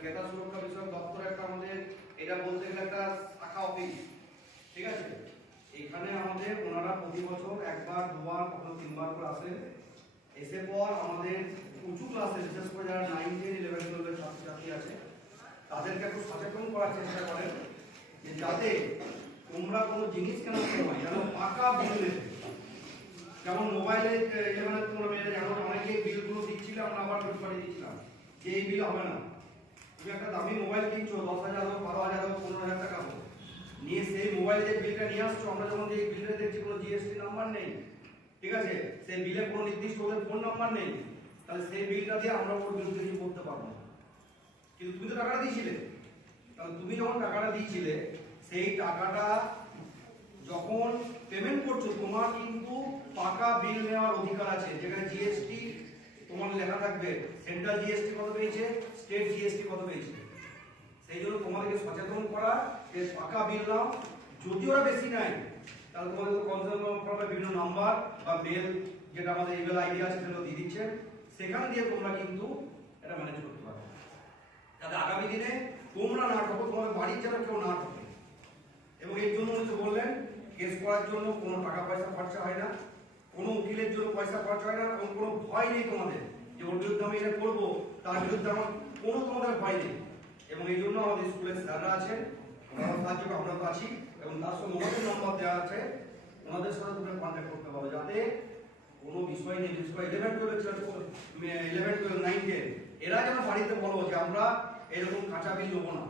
ক্রেতা সুরক্ষা বিষয়ক দপ্তর একটা আমাদের এটা বলতে গেলে একটা শাখা অফিস, ঠিক আছে। এখানে আমাদের ওনারা প্রতি বছর একবার দুবার কখনো তিনবার করে আসেন, এসে পর আমাদের উঁচু ক্লাসে বিশেষ করে যারা 9, 10, 11, 12 ছাত্রছাত্রী আছে তাদেরকে একটু সচেতন করার চেষ্টা করেন যে যাতে তোমরা কোনো জিনিস কেনার সময় যেন পাকা বিল নেবে। যেমন মোবাইলে তোমরা মেয়েরা জানো অনেকে বিলগুলো দিচ্ছিল, আমরা আবার নোট করে দিচ্ছিলাম যে এই বিল হবে না। তুমি একটা দামি মোবাইল কিনছো 10,000 হোক, 12,000 হোক, 15,000 টাকা হোক, নিয়ে সেই মোবাইলে যে বিলটা নিয়ে আসছো, আমরা যখন এই বিলে দেখছি কোনো জিএসটি নাম্বার নেই, ঠিক আছে, সেই বিলে কোনো নির্দিষ্ট ওদের ফোন নাম্বার নেই, তাহলে সেই বিলটা দিয়ে আমরা ওর বিরুদ্ধে কিছু করতে পারবো না। কিন্তু তুমি তো টাকাটা দিয়েছিলে, তাহলে তুমি যখন টাকাটা দিয়েছিলে সেই টাকাটা যখন পেমেন্ট করছো তোমার কিন্তু পাকা বিল নেওয়ার অধিকার আছে, যেখানে জিএসটি তোমার লেখা থাকবে, সেন্ট্রাল জিএসটি কত পেয়েছে, স্টেট জিএসটি কত পেয়েছে। সেই জন্য তোমাদেরকে সচেতন করা যে পাকা বিল নাও, যদি ওরা বেশি নেয় তাহলে তোমাদের কনজিউমার ফর্মের বিভিন্ন নাম্বার বা মেল, যেটা আমাদের ইমেল আইডি আছে সেগুলো দিয়ে দিচ্ছেন, সেখান দিয়ে তোমরা কিন্তু এটা ম্যানেজ করতে পারো, যাতে আগামী দিনে তোমরা না ঠকো, তোমাদের বাড়ির যেন কেউ না ঠকে। এবং এর জন্য উনি বললেন কেস করার জন্য কোনো টাকা পয়সা খরচা হয় না, কোনো উকিলের জন্য পয়সা খরচা হয় না, এবং কোনো ভয় নেই তোমাদের যে ওর বিরুদ্ধে আমি এটা করবো, তার বিরুদ্ধে আমার কোনো তোমাদের ভয় নেই। এবং এই জন্য আমাদের স্কুলের স্যাররা আছেন, ওনারা সাহায্য আমরা তো আছি, এবং তার সঙ্গে মোবাইল নাম্বার দেওয়া আছে, ওনাদের সাথে তোমরা কন্ট্যাক্ট করতে পারো, যাতে কোনো বিষয় নেই। বিশেষ করে 11, 12, 9, 10 এরা যেন বাড়িতে বলো যে আমরা এরকম কাঁচা বিল নেবো না,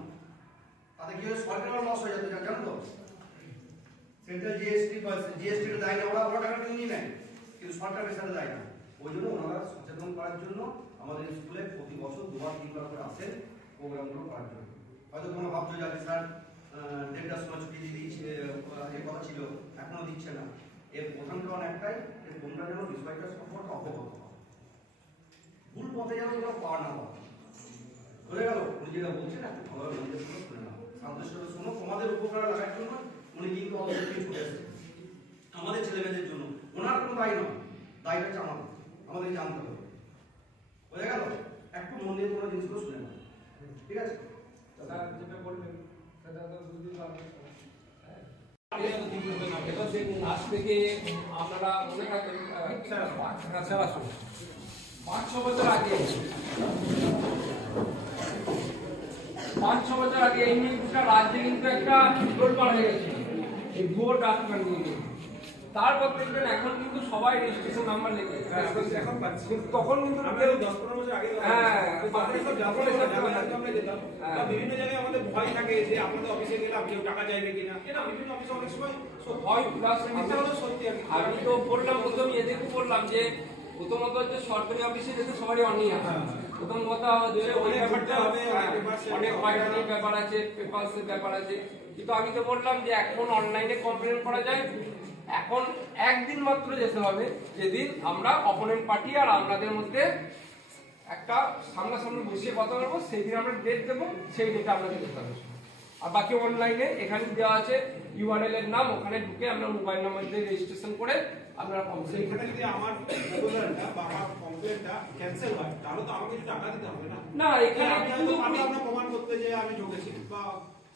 তাতে কি হয় সরকারের লস হয়ে যেতে, জানো তো। সেন্ট্রাল জিএসটি বা জিএসটি দেয় না, ওরা টাকা নিয়ে নেয়, কিন্তু সরকার পেশাটা দেয় না। ওই জন্য ওনারা সচেতন করার জন্য আমাদের স্কুলে প্রতি বছর 2বার 3বার করে আসেন প্রোগ্রামগুলো করার জন্য। হয়তো তোমরা ভাবছো যে স্যার 1:30টার সময় ছুটি দিয়ে দিচ্ছে, এই কথা ছিল, এখনো দিচ্ছে না। এর প্রধান কারণ একটাই যে তোমরা যেন বিষয়টা সম্পর্কে অবগত হও, ভুল পথে যেন তোমরা পা না পাও। হয়ে গেল, উনি যেটা বলছেন একটু ভালোভাবে মনোযোগ করে শুনে নাও, শান্ত শোনো, তোমাদের উপকার লাগার জন্য উনি কিন্তু অবশ্যই ছুটে এসেছেন আমাদের ছেলেমেয়েদের জন্য। ওনার কোনো দায়ী নয়, দায়ীটা হচ্ছে আমাদের জানতে হবে। হয়ে গেল, একটু মন দিয়ে তোমরা জিনিসগুলো শুনে নাও, ঠিক আছে। যেটা বলবেন সেটা তো বুঝতে পারবেন। আজ থেকে আপনারা মনে রাখবেন 5-6 বছর আগে 5-6 বছর আগে এই নিউজটা রাজ্যে কিন্তু একটা তোলপাড় হয়ে গেছে, এই ভুয়ো ডাক্তার নিয়ে। তারপর দেখবেন এখন কিন্তু সবাই রেজিস্ট্রেশন নাম্বার লিখে, তখন কিন্তু 10-15 বছর আগে বিভিন্ন জায়গায় আমাদের ভয় থাকে যে আপনাদের অফিসে গেলাম কেউ টাকা চাইবে কিনা, এটা বিভিন্ন অফিসে অনেক সময় ভয় প্লাস সত্যি। আমি তো বললাম প্রথমে এদেরকে বললাম যে প্রথমত হচ্ছে সরকারি অফিসে যেতে সবারই অনিয়ম। প্রথম কথা হচ্ছে ওই ব্যাপারটা হবে, অনেক হয়রানির ব্যাপার আছে, পেপারসের ব্যাপার আছে। কিন্তু আমি তো বললাম যে এখন অনলাইনে কমপ্লেন করা যায়, এখন একদিন মাত্র যেতে হবে, যেদিন আমরা অপোনেন্ট পার্টি আর আপনাদের মধ্যে একটা সামনাসামনি বসিয়ে কথা বলবো, সেই দিন আমরা ডেট দেবো, সেই ডেটে আপনাদের যেতে হবে। আর বাকি অনলাইনে এখানে দেওয়া আছে ইউআরএল এর নাম, ওখানে ঢুকে আমরা মোবাইল নাম্বার দিয়ে রেজিস্ট্রেশন করে আপনারা সেইখানে যদি আমার প্রপোজালটা বা আমার কমপ্লেনটা ক্যান্সেল হয় তাহলে তো আমাকে কিছু টাকা দিতে হবে না। না, এখানে আমরা প্রমাণ করতে যে আমি ঠকেছি বা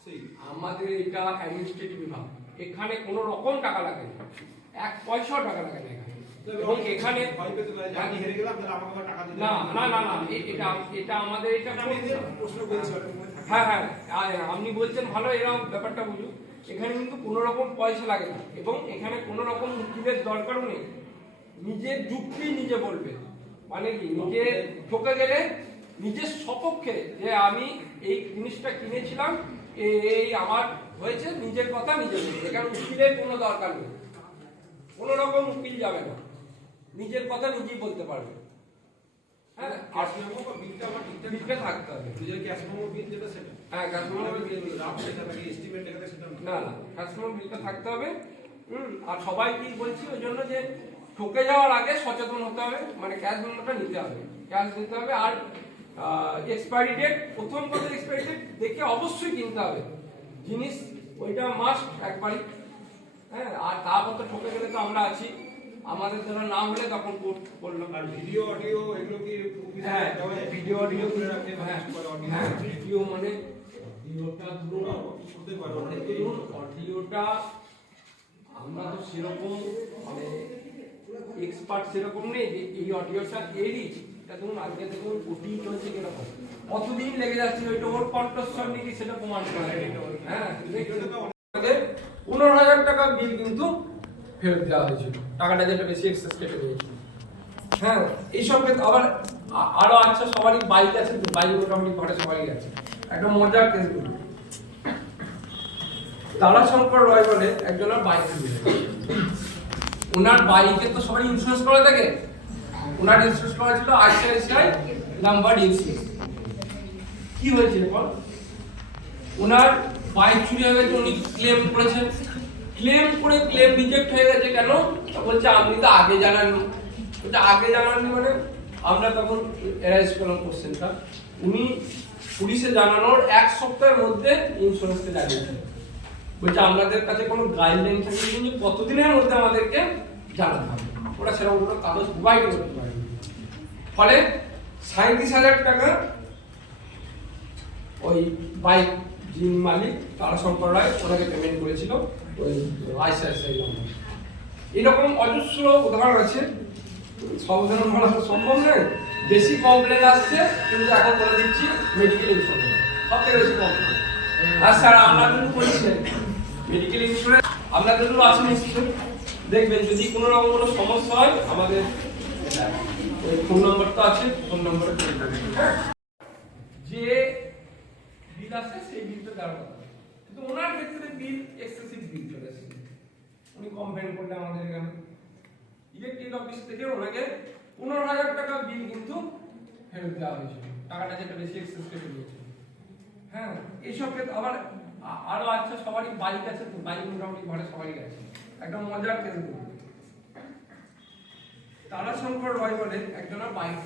সেই আমাদের এটা অ্যাডমিনিস্ট্রেটিভ বিভাগ, এখানে কোনো রকম টাকা লাগে না, 1 পয়সাও টাকা লাগে না এখানে। এবং এখানে ভয় পেতে পারে যে আমি হেরে গেলাম তাহলে আমাকে টাকা দিতে না না না না এটা আমাদের এটা আমি প্রশ্ন করছি। হ্যাঁ হ্যাঁ আপনি বলছেন ভালো, এরকম ব্যাপারটা বুঝুন। এখানে কিন্তু কোনো রকম পয়সা লাগে না, এবং এখানে কোনো রকম উকিলের দরকারও নেই, নিজের যুক্তি নিজে বলবে। মানে কি, নিজে ঠকে গেলে নিজের সপক্ষে যে আমি এই জিনিসটা কিনেছিলাম, এই আমার হয়েছে, নিজের কথা নিজে বলবে। এখানে উকিলের কোনো দরকার নেই, কোনো রকম উকিল যাবে না, নিজের কথা নিজেই বলতে পারবে। হ্যাঁ, ক্যাশ মেমো বা বিলটা আমার ঠিকঠাক থাকতে হবে। নিজের ক্যাশ মেমো বিল যেটা সেটা, হ্যাঁ ক্যাশ মেমো বিল রাফ লেখা থাকে, এস্টিমেট লেখা থাকে সেটা না, ক্যাশ মেমো বিলটা থাকতে হবে। আর সবাই কি বলছি ওই জন্য যে ঠকে যাওয়ার আগে সচেতন হতে হবে, মানে ক্যাশ মেমোটা নিতে হবে, ক্যাশ নিতে হবে। আর এক্সপায়ারি ডেট, প্রথম কথা এক্সপায়ারি ডেট দেখে অবশ্যই কিনতে হবে জিনিস, ওইটা মাস্ট একবারই। হ্যাঁ, আর তারপর তো ঠকে গেলে তো আমরা আছি, আমাদের ধরো না হলে তখন করলাম। আর ভিডিও অডিও এগুলো কি হ্যাঁ, ভিডিও অডিও করে রাখতে হ্যাঁ, হ্যাঁ, ভিডিও মানে অডিওটা ধরুন অডিওটা আমরা তো সেরকম মানে এক্সপার্ট সেরকম নেই যে এই অডিওটা এরই এটা ধরুন আজকে দেখুন ওটি চলছে কিরকম কতদিন লেগে যাচ্ছে ওইটা ওর কণ্ঠস্বর নাকি সেটা প্রমাণ করা যায়। হ্যাঁ, 15,000 টাকা বিল কিন্তু ফেরত দেওয়া হয়েছিল, টাকাটা যেটা বেশি এক্সেস কেটে নিয়েছিল। হ্যাঁ, এইসব ক্ষেত্রে আবার আরো আচ্ছা সবারই বাইক আছে, বাইক মোটামুটি ঘরে সবারই আছে। একটা মজার কেস বলি, তারাশঙ্কর রয় বলে একজনের বাইক ওনার বাইকে তো সবাই ইন্স্যুরেন্স করা থাকে, ওনার ইন্স্যুরেন্স করা ছিল ICICI নাম্বার ইন্স্যুরেন্স। কি হয়েছে বল, ওনার বাইক চুরি হয়ে গেছে, উনি ক্লেম করেছেন, ক্লেম করে ক্লেম রিজেক্ট হয়ে গেছে কেন? বলছে আপনি তো আগে জানাননি। বলছে আগে জানাননি মানে আমরা তখন এরাইজ করলাম কোশ্চেনটা, উনি পুলিশে জানানোর 1 সপ্তাহের মধ্যে ইন্স্যুরেন্সকে জানিয়েছেন। বলছে আপনাদের কাছে কোনো গাইডলাইন থাকে কিন্তু কতদিনের মধ্যে আমাদেরকে জানাতে হবে, ওরা সেরকম কোনো কাগজ প্রোভাইড করতে পারেনি। ফলে 37,000 টাকা ওই বাইক যিনি মালিক তারাশঙ্কর রায় ওনাকে পেমেন্ট করেছিল ওই ICICI নাম্বার। এরকম অজস্র উদাহরণ আছে, সব উদাহরণ বলা সম্ভব নয়। বেশি কমপ্লেন আসছে কিন্তু এখন বলে দিচ্ছি মেডিকেল ইন্স্যুরেন্স সবথেকে বেশি কমপ্লেন। আর স্যার আপনাদের বলছেন মেডিকেল ইন্স্যুরেন্স আপনাদের আছে নিশ্চয়ই, দেখবেন যদি কোনো রকম কোনো সমস্যা হয় আমাদের ওই ফোন নাম্বার তো আছে, ফোন নাম্বারে ফোন করবেন। যে বিল আসে সেই বিলটা দেওয়ার কথা, কিন্তু ওনার ক্ষেত্রে বিল এক্সেসিভ বিল চলে এসেছে। উনি কমপ্লেন করলে আমাদের এখানে ইলেকট্রিক অফিস থেকে ওনাকে 15,000 টাকা বিল কিন্তু ফেরত দেওয়া হয়েছিল, টাকাটা যেটা বেশি এক্সেস কেটে নিয়েছিল। হ্যাঁ, এইসব ক্ষেত্রে আবার আরো আচ্ছা সবারই বাইক আছে, তো বাইক মোটামুটি ঘরে সবারই আছে। একটা মজার কেস বলি, তারাশঙ্কর রয় বলে একজনের বাইক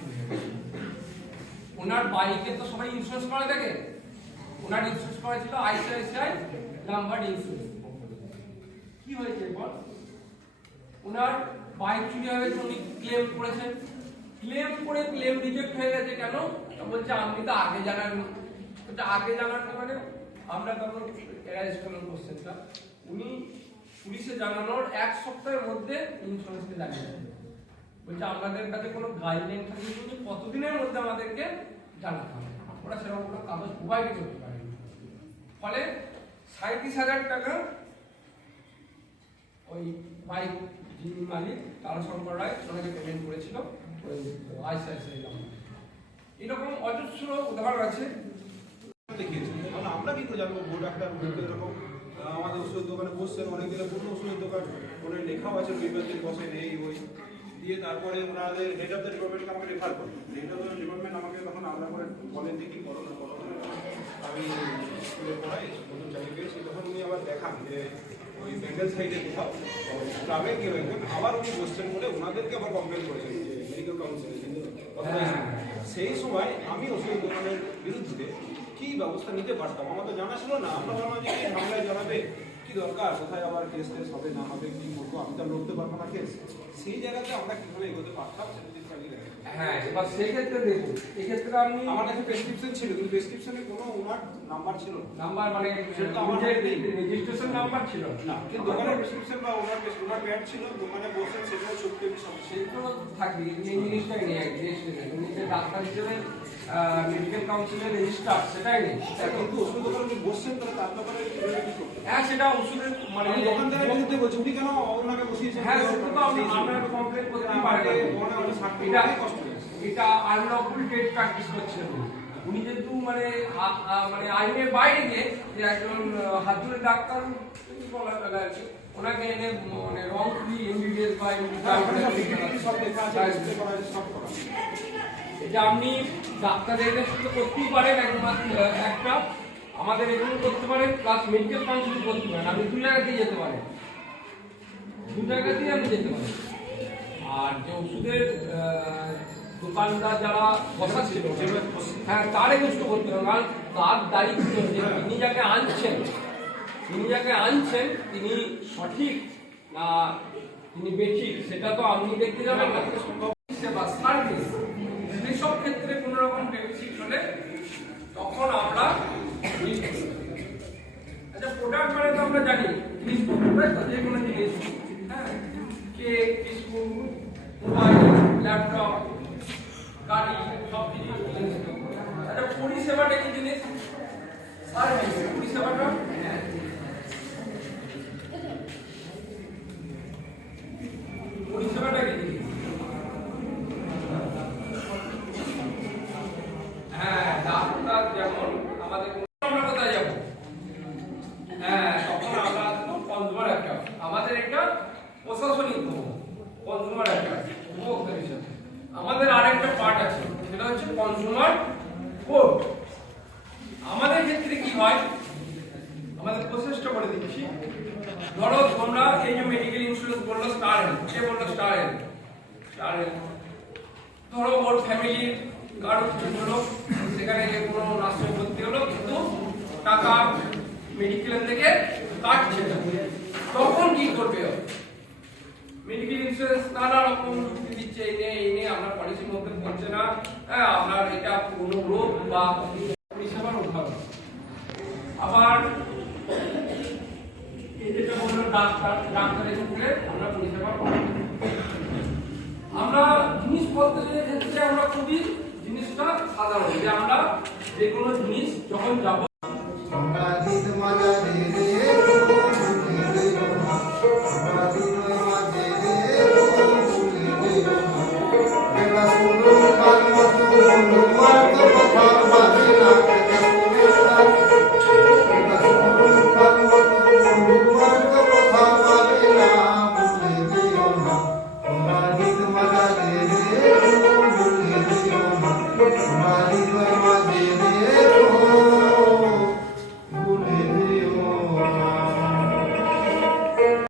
ওনার বাইকে তো সবাই ইন্স্যুরেন্স করা থাকে, ওনার ইন্স্যুরেন্স করা ছিল ICICI নাম্বার ইন্স্যুরেন্স। কি হয়েছে বল, ওনার বাইক চুরি হয়ে গেছে, উনি ক্লেম করেছেন, ক্লেম করে ক্লেম রিজেক্ট হয়ে গেছে কেন? বলছে আপনি তো আগে জানাননি। বলছে আগে জানাননি মানে আমরা তখন এরাইজ করলাম কোশ্চেনটা, উনি পুলিশে জানানোর 1 সপ্তাহের মধ্যে ইন্স্যুরেন্সকে জানিয়েছেন। বলছে আপনাদের কাছে কোনো গাইডলাইন থাকে কিন্তু কতদিনের মধ্যে আমাদেরকে জানাতে হবে, ওরা সেরকম কোনো কাগজ প্রোভাইড করতে পারেনি। ফলে 37,000 টাকা ওই বাইক যিনি মালিক তারাশঙ্কর রায় ওনাকে পেমেন্ট করেছিল ওই ICICI নাম্বার। এরকম অজস্র উদাহরণ আছে। দেখিয়েছি, কারণ আমরা কি করে জানবো বোর্ড একটা এরকম আমাদের ওষুধের দোকানে বসছেন, অনেক দিনের পুরনো ওষুধের দোকান, ওখানে লেখাও আছে বিভাগের বসেন এই ওই দিয়ে, তারপরে ওনাদের হেড অফ দ্য ডিপার্টমেন্টকে আমাকে রেফার করেন। হেড অফ দ্য ডিপার্টমেন্ট আমাকে তখন আমরা করে বলেন যে কি করো না করো, আমি স্কুলে পড়াই নতুন চাকরি পেয়েছি, তখন উনি আবার দেখান যে ওই বেঙ্গল সাইডে কোথাও ক্লাবে কেউ একজন আবার উনি বসছেন বলে ওনাদেরকে আবার কমপ্লেন করেছেন যে মেডিকেল কাউন্সিলে। কিন্তু সেই সময় আমি ওষুধের দোকানের বিরুদ্ধে কি ব্যবস্থা নিতে পারতাম আমার তো জানা ছিল না। আমরা ভাবলাম যে কি মামলায় জানাবে, কি দরকার, কোথায় আবার কেস টেস হবে না হবে, কি করবো, আমি তো লড়তে পারবো না কেস। সেই জায়গাতে আমরা কিভাবে এগোতে পারতাম সেটা যদি আমি দেখি। হ্যাঁ, এবার সেই ক্ষেত্রে দেখুন, এই ক্ষেত্রে আমি আমার কাছে প্রেসক্রিপশন ছিল কিন্তু প্রেসক্রিপশনে কোনো ওনার নাম্বার ছিল নাম্বার মানে সেটা আমার রেজিস্ট্রেশন নাম্বার ছিল না, কিন্তু দোকানের প্রেসক্রিপশন বা ওনার প্যাড ছিল, দোকানে বসেন সেটাও সত্যি সমস্যা। সেইগুলো থাকবে, এই জিনিসটাই নেই রেজিস্ট্রেশন, উনি যে ডাক্তার হিসেবে মেডিকেল কাউন্সিলের রেজিস্টার সেটাই নেই। কিন্তু ওষুধ দোকানে উনি বসছেন তাহলে তার ব্যাপারে কি করতে? হ্যাঁ, সেটা ওষুধের মানে দোকানদারের বিরুদ্ধে বলছি, উনি কেন ওনাকে বসিয়েছেন? হ্যাঁ, সেটা তো আপনারা কমপ্লেন করতে পারেন। এটা আনলফুল ট্রেড প্র্যাকটিস করছেন উনি, যেহেতু মানে আইনের বাইরে গিয়ে যে একজন হাতুড়ে ডাক্তার বলা গেলে আর কি, ওনাকে এনে মানে রংফুলি MBBS বা এটা আপনি ডাক্তারের সাথে করতেই পারেন, একটা আমাদের এখানে করতে পারেন, প্লাস মেডিকেল কাউন্সিল করতে পারেন। আপনি 2 জায়গাতেই যেতে পারেন, 2 জায়গাতেই আপনি যেতে পারেন। আর যে ওষুধের দোকানদার যারা বসা ছিল, হ্যাঁ, তার এগেন্স্ট করতে হবে, কারণ তার দায়িত্ব যে তিনি যাকে আনছেন তিনি সঠিক না তিনি বেঠিক সেটা তো আপনি দেখতে যাবেন না, সেবা সার্ভিস সেসব ক্ষেত্রে কোন রকম ডেফিসিট হলে তখন আমরা আচ্ছা প্রোডাক্ট মানে তো আমরা জানি জিনিসপত্র তাই তো, যে কোনো জিনিস, হ্যাঁ, কেক, বিস্কুট, মোবাইল, ল্যাপটপ, গাড়ি, সব কিছু। আচ্ছা পরিষেবাটা কি জিনিস? সার্ভিস। পরিষেবাটা পরিষেবাটা কি জিনিস? হ্যাঁ, ডাক্তার যেমন আমাদের আমরা কোথায় যাবো? হ্যাঁ, তখন আমরা কনজিউমার অ্যাফেয়ার্স, আমাদের এটা প্রশাসনিক কনজিউমার অ্যাফেয়ার্স, উপভোক্তা বিষয়। আমাদের আরেকটা পার্ট আছে, সেটা হচ্ছে কনজিউমার কোর্ট। আমাদের ক্ষেত্রে কি হয়, আমাদের প্রসেসটা করে দিচ্ছি। ধরো তোমরা এই যে মেডিকেল ইন্স্যুরেন্স বললো স্টার হেলথ, কে বললো স্টার হেলথ? Star health. ধরো ওর ফ্যামিলির কারো কিছু হলো, সেখানে যে কোনো নার্সিং ভর্তি হলো, কিন্তু টাকা মেডিকেল থেকে কাটছে না, তখন কি করবে? মেডিকেল ইন্স্যুরেন্স নানা রকম যুক্তি দিচ্ছে, এই নিয়ে আপনার পলিসির মধ্যে পড়ছে না, হ্যাঁ আপনার এটা কোনো রোগ বা পরিষেবার উদাহরণ। আবার যেটা বললো ডাক্তারের ক্ষেত্রে আমরা পরিষেবা পাবো। আমরা জিনিসপত্রের ক্ষেত্রে আমরা খুবই জিনিসটা সাধারণ, যে আমরা যে কোনো জিনিস যখন যাব